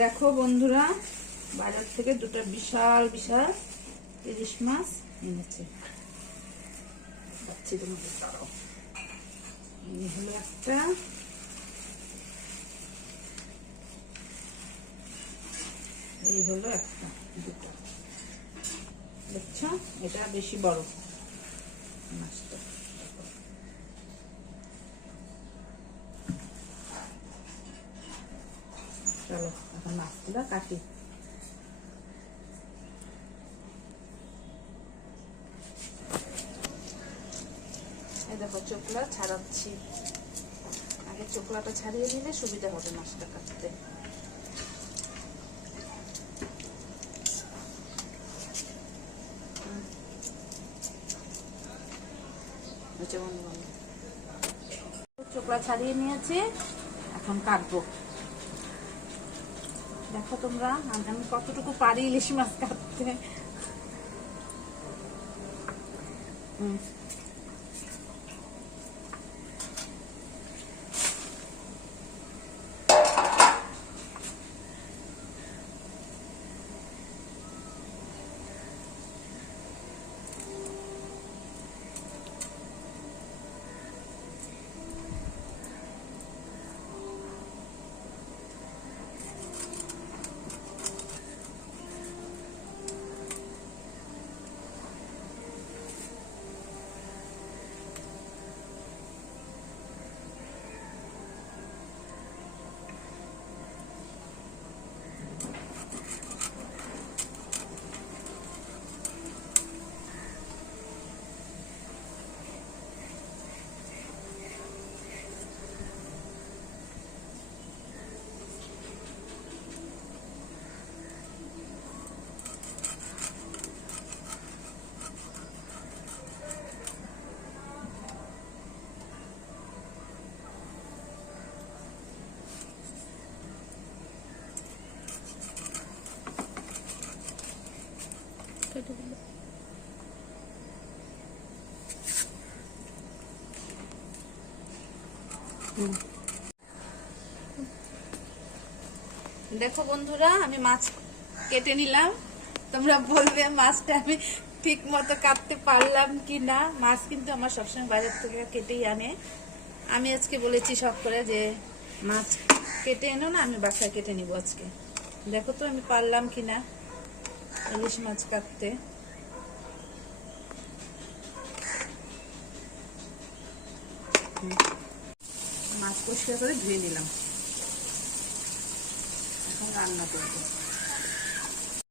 দেখো বন্ধুরা, বাজার থেকে দুটো বিশাল বিশাল ইলিশ মাছ এনেছে। যাচ্ছি তোমাদের তারাও। এই হলো একটা, এই হলো একটা, দুটো দেখছো, এটা বেশি বড় মাছটা। চলো এখন মাছগুলো কাটি। এই দেখো চোখলা ছাড়াচ্ছি, আগে চোখলাটা ছাড়িয়ে দিলে সুবিধা হবে মাছটা কাটতে। চোখলা ছাড়িয়ে নিয়েছি, এখন কাটবো। দেখো তোমরা আমি কতটুকু পারি ইলিশ মাছ কাটতে। দেখো বন্ধুরা, আমি মাছ কেটে নিলাম। তোমরা বলবে মাছটা আমি ঠিক মতো কাটতে পারলাম কি না। মাছ কিন্তু আমার সবসময় বাজার থেকে কেটেই আনে। আমি আজকে বলেছি শখ করে যে মাছ কেটে এনো না, আমি বাসায় কেটে নিব আজকে। দেখো তো আমি পারলাম কিনা ইলিশ মাছ কাটতে। মাছ পরিষ্কার করে ধুয়ে নিলাম, এখন রান্না করবো।